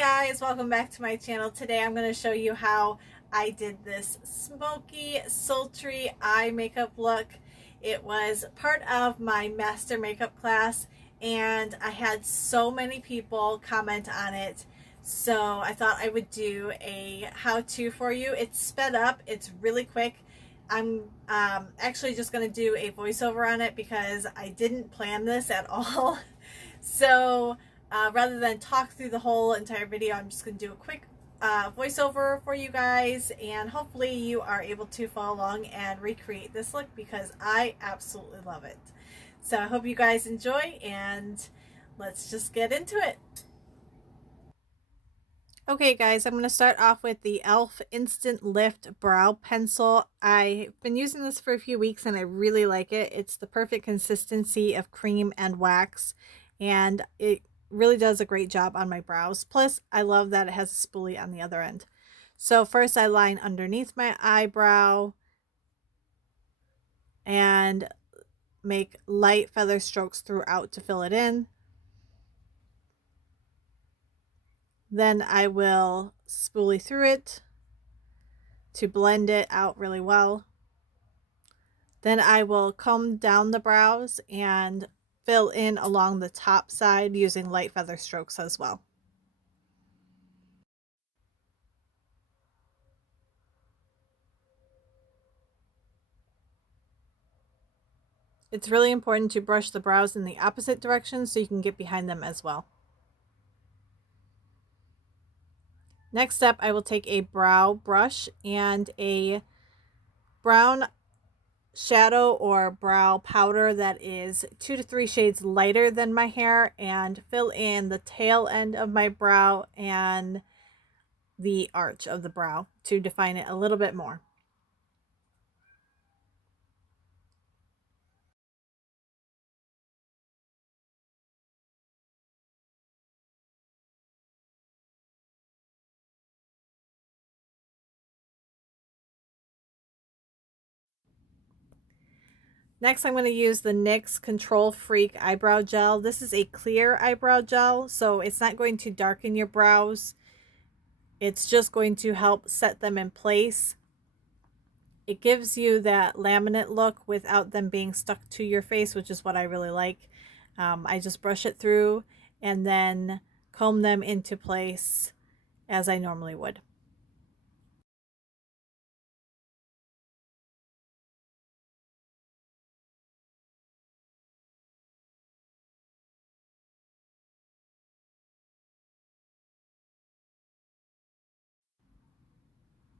Guys, welcome back to my channel. Today I'm going to show you how I did this smoky, sultry eye makeup look. It was part of my master makeup class and I had so many people comment on it. So I thought I would do a how-to for you. It's sped up, it's really quick. I'm actually just going to do a voiceover on it because I didn't plan this at all. So rather than talk through the whole entire video, I'm just going to do a quick voiceover for you guys, and hopefully you are able to follow along and recreate this look because I absolutely love it. So I hope you guys enjoy, and let's just get into it. Okay guys, I'm going to start off with the e.l.f. Instant Lift Brow Pencil. I've been using this for a few weeks and I really like it. It's the perfect consistency of cream and wax, and it really does a great job on my brows. Plus, I love that it has a spoolie on the other end. So first I line underneath my eyebrow and make light feather strokes throughout to fill it in. Then I will spoolie through it to blend it out really well. Then I will comb down the brows and fill in along the top side using light feather strokes as well. It's really important to brush the brows in the opposite direction so you can get behind them as well. Next up, I will take a brow brush and a brown shadow or brow powder that is 2 to 3 shades lighter than my hair and fill in the tail end of my brow and the arch of the brow to define it a little bit more. Next, I'm going to use the NYX Control Freak Eyebrow Gel. This is a clear eyebrow gel, so it's not going to darken your brows. It's just going to help set them in place. It gives you that laminate look without them being stuck to your face, which is what I really like. I just brush it through and then comb them into place as I normally would.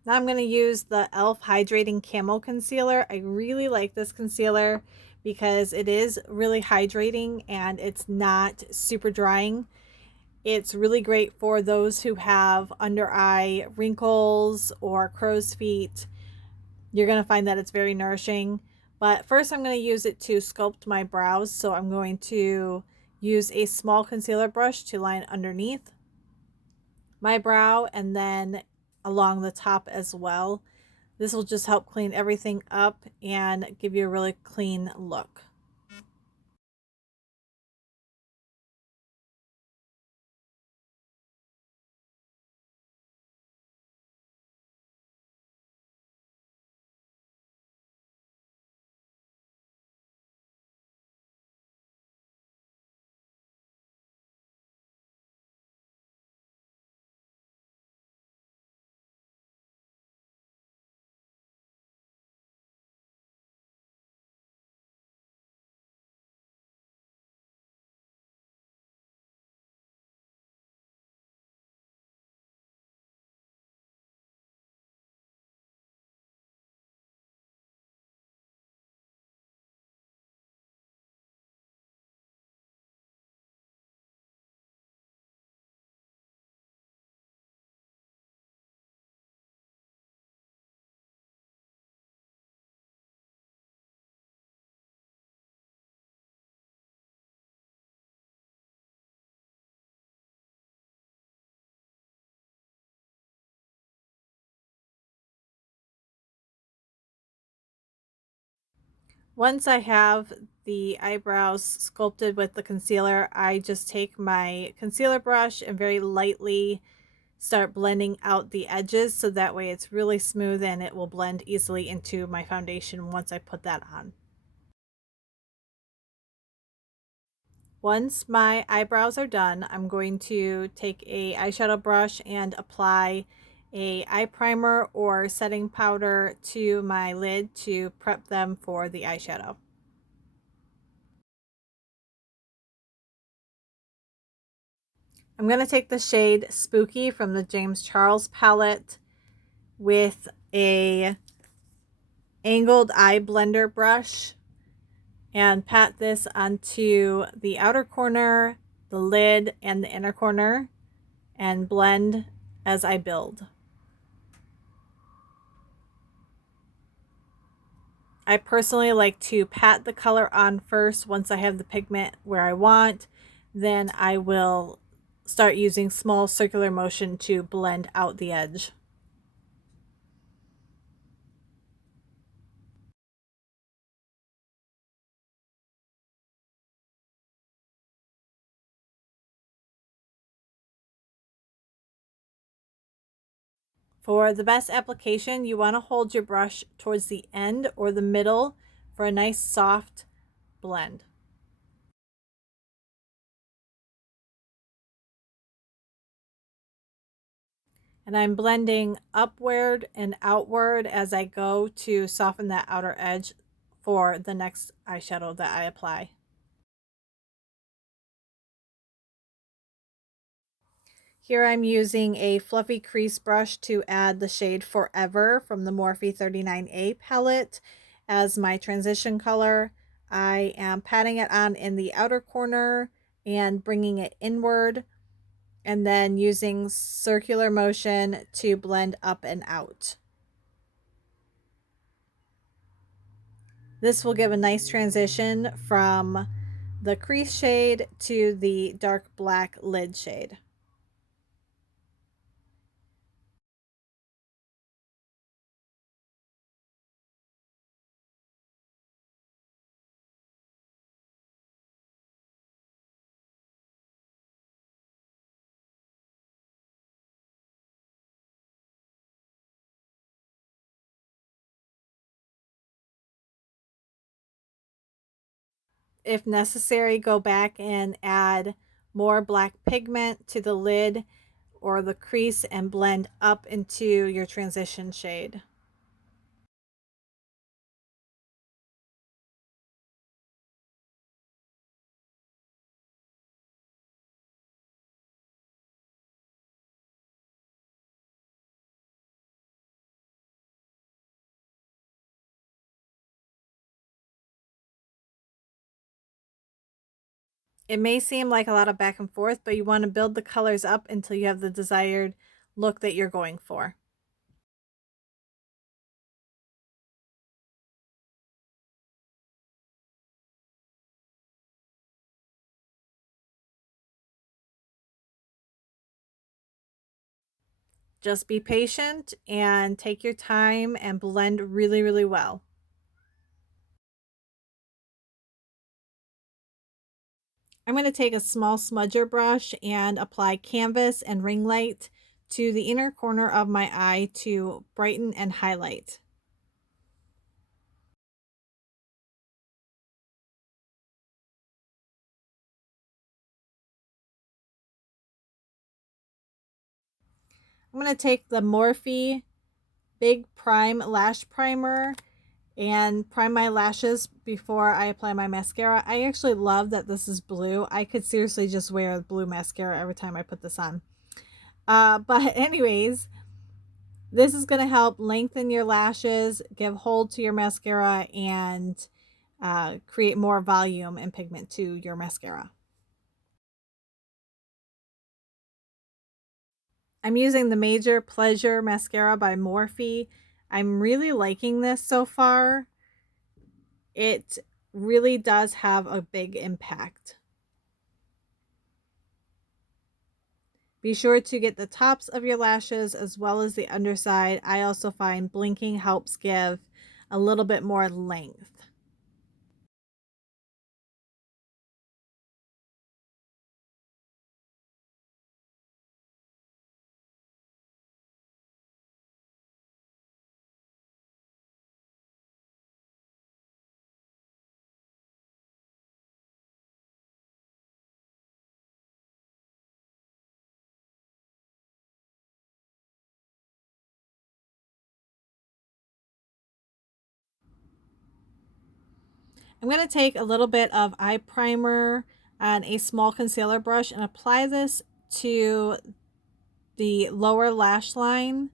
Now I'm going to use the e.l.f. Hydrating Camo Concealer. I really like this concealer because it is really hydrating and it's not super drying. It's really great for those who have under eye wrinkles or crow's feet. You're going to find that it's very nourishing. But first I'm going to use it to sculpt my brows. So I'm going to use a small concealer brush to line underneath my brow and then along the top as well. This will just help clean everything up and give you a really clean look. Once I have the eyebrows sculpted with the concealer, I just take my concealer brush and very lightly start blending out the edges so that way it's really smooth and it will blend easily into my foundation once I put that on. Once my eyebrows are done, I'm going to take a eyeshadow brush and apply a eye primer or setting powder to my lid to prep them for the eyeshadow. I'm going to take the shade Spooky from the James Charles palette with a angled eye blender brush and pat this onto the outer corner, the lid, and the inner corner and blend as I build. I personally like to pat the color on first once I have the pigment where I want. Then I will start using small circular motion to blend out the edge. For the best application, you want to hold your brush towards the end or the middle for a nice soft blend. And I'm blending upward and outward as I go to soften that outer edge for the next eyeshadow that I apply. Here I'm using a fluffy crease brush to add the shade Forever from the Morphe 39A palette as my transition color. I am patting it on in the outer corner and bringing it inward, and then using circular motion to blend up and out. This will give a nice transition from the crease shade to the dark black lid shade. If necessary, go back and add more black pigment to the lid or the crease and blend up into your transition shade. It may seem like a lot of back and forth, but you want to build the colors up until you have the desired look that you're going for. Just be patient and take your time and blend really, really well. I'm going to take a small smudger brush and apply canvas and ring light to the inner corner of my eye to brighten and highlight. I'm going to take the Morphe Big Prime Lash Primer and prime my lashes before I apply my mascara. I actually love that this is blue. I could seriously just wear blue mascara every time I put this on. But anyways, this is going to help lengthen your lashes, give hold to your mascara, and create more volume and pigment to your mascara. I'm using the Major Pleasure Mascara by Morphe. I'm really liking this so far. It really does have a big impact. Be sure to get the tops of your lashes as well as the underside. I also find blinking helps give a little bit more length. I'm going to take a little bit of eye primer and a small concealer brush and apply this to the lower lash line.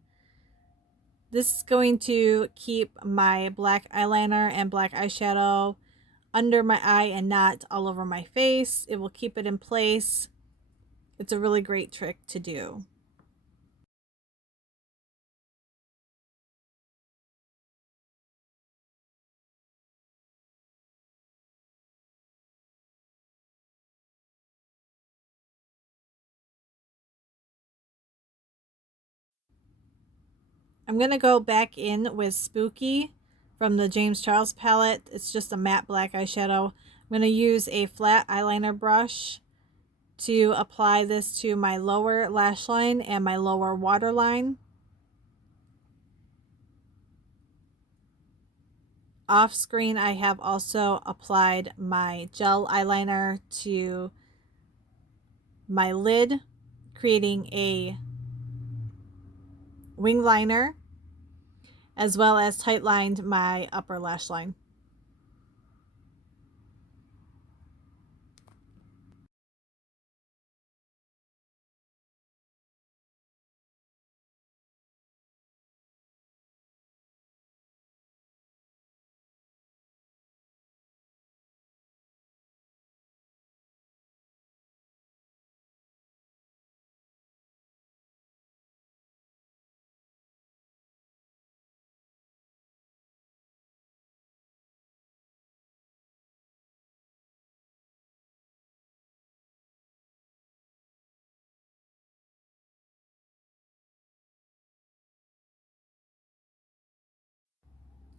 This is going to keep my black eyeliner and black eyeshadow under my eye and not all over my face. It will keep it in place. It's a really great trick to do. I'm going to go back in with Spooky from the James Charles palette. It's just a matte black eyeshadow. I'm going to use a flat eyeliner brush to apply this to my lower lash line and my lower waterline. Off screen, I have also applied my gel eyeliner to my lid, creating a wing liner, as well as tight lined my upper lash line.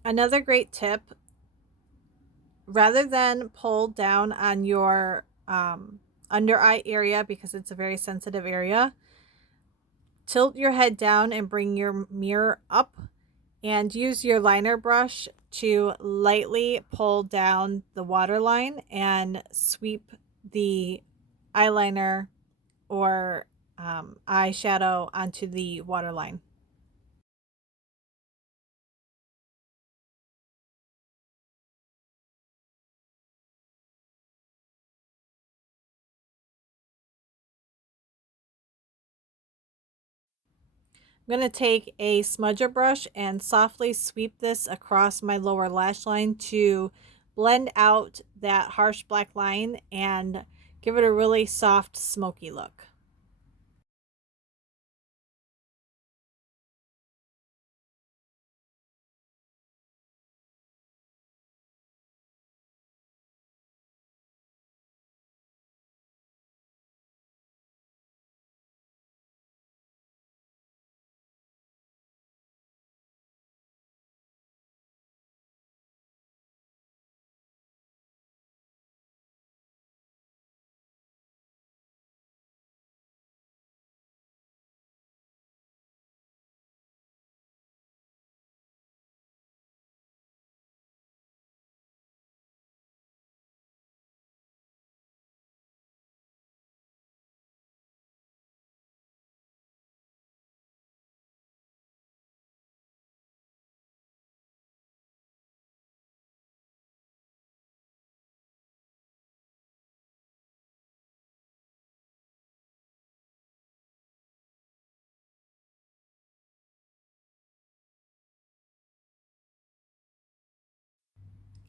Another great tip, rather than pull down on your under eye area because it's a very sensitive area, tilt your head down and bring your mirror up and use your liner brush to lightly pull down the waterline and sweep the eyeliner or eyeshadow onto the waterline. I'm going to take a smudger brush and softly sweep this across my lower lash line to blend out that harsh black line and give it a really soft, smoky look.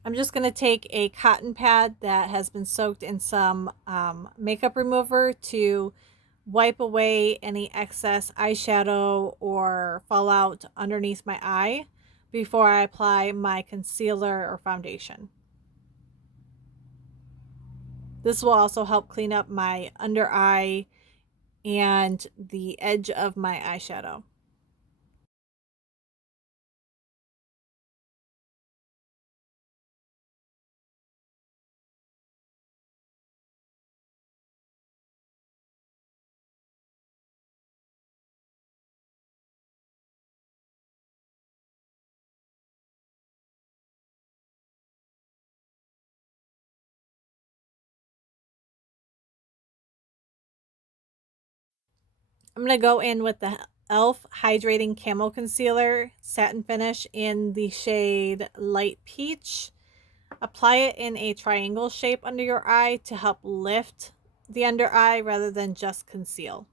I'm just going to take a cotton pad that has been soaked in some makeup remover to wipe away any excess eyeshadow or fallout underneath my eye before I apply my concealer or foundation. This will also help clean up my under eye and the edge of my eyeshadow. I'm going to go in with the e.l.f. Hydrating Camo Concealer Satin Finish in the shade Light Peach. Apply it in a triangle shape under your eye to help lift the under eye rather than just conceal.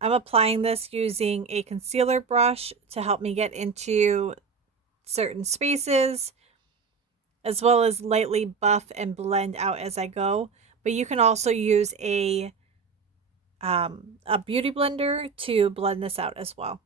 I'm applying this using a concealer brush to help me get into certain spaces, as well as lightly buff and blend out as I go. But you can also use a beauty blender to blend this out as well.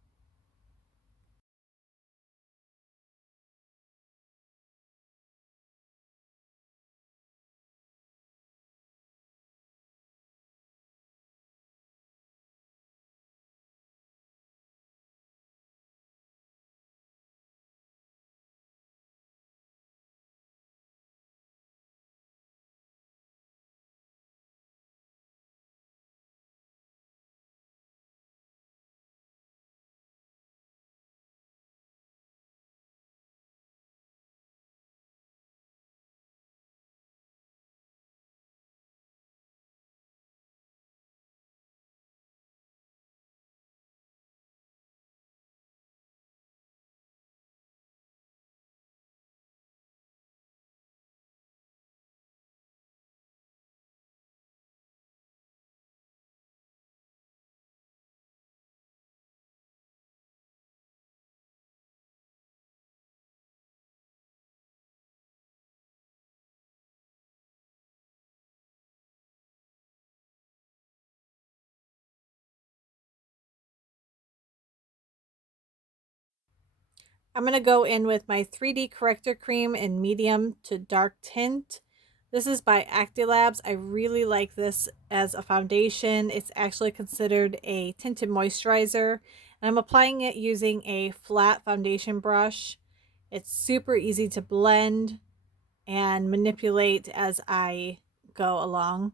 I'm going to go in with my 3D corrector cream in medium to dark tint. This is by Actilabs. I really like this as a foundation. It's actually considered a tinted moisturizer. And I'm applying it using a flat foundation brush. It's super easy to blend and manipulate as I go along.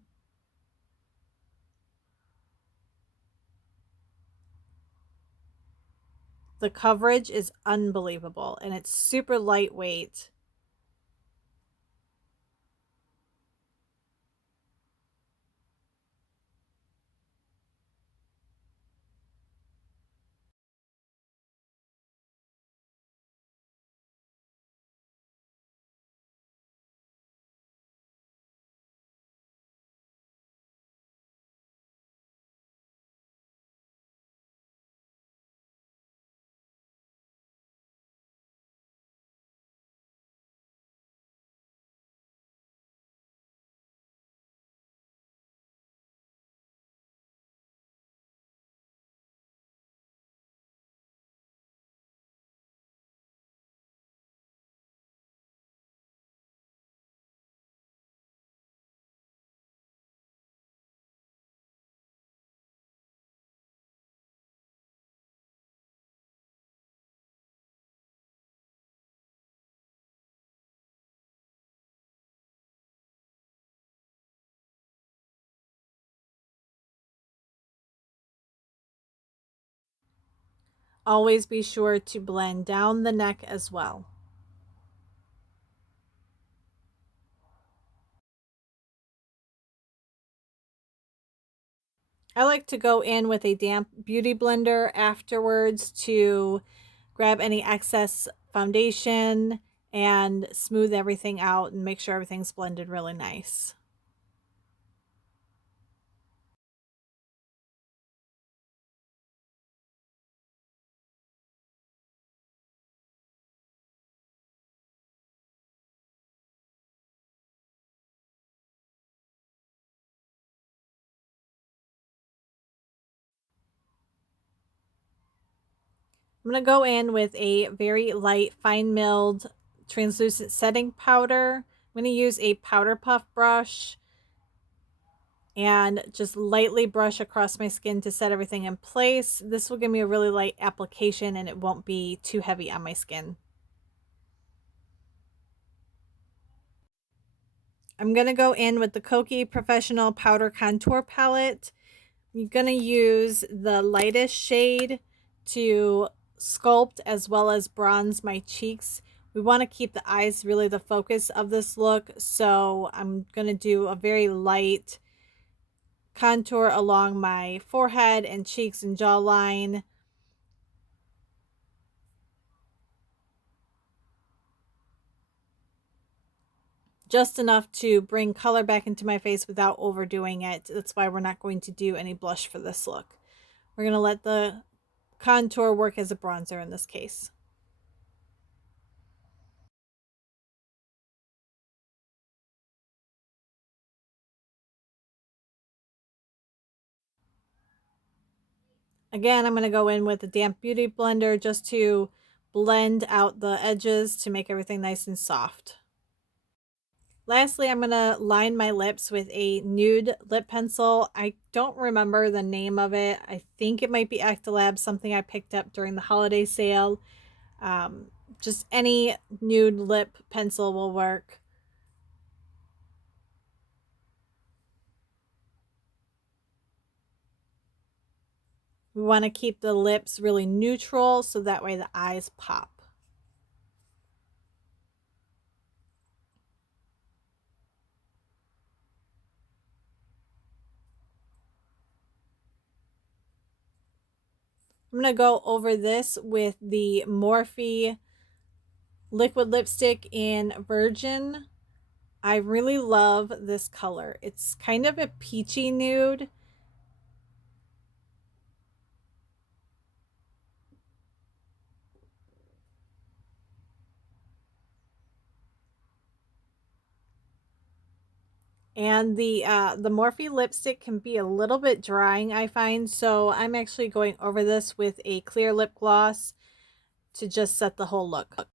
The coverage is unbelievable and it's super lightweight. Always be sure to blend down the neck as well. I like to go in with a damp beauty blender afterwards to grab any excess foundation and smooth everything out and make sure everything's blended really nice. I'm going to go in with a very light, fine milled, translucent setting powder. I'm going to use a powder puff brush and just lightly brush across my skin to set everything in place. This will give me a really light application and it won't be too heavy on my skin. I'm going to go in with the Koki Professional Powder Contour Palette. I'm going to use the lightest shade to sculpt as well as bronze my cheeks. We want to keep the eyes really the focus of this look, so I'm going to do a very light contour along my forehead and cheeks and jawline. Just enough to bring color back into my face without overdoing it. That's why we're not going to do any blush for this look. We're going to let the contour work as a bronzer in this case. Again, I'm going to go in with a damp beauty blender just to blend out the edges to make everything nice and soft. Lastly, I'm going to line my lips with a nude lip pencil. I don't remember the name of it. I think it might be Actilab, something I picked up during the holiday sale. Just any nude lip pencil will work. We want to keep the lips really neutral so that way the eyes pop. I'm going to go over this with the Morphe liquid lipstick in Virgin. I really love this color. It's kind of a peachy nude. And the Morphe lipstick can be a little bit drying, I find. So I'm actually going over this with a clear lip gloss to just set the whole look.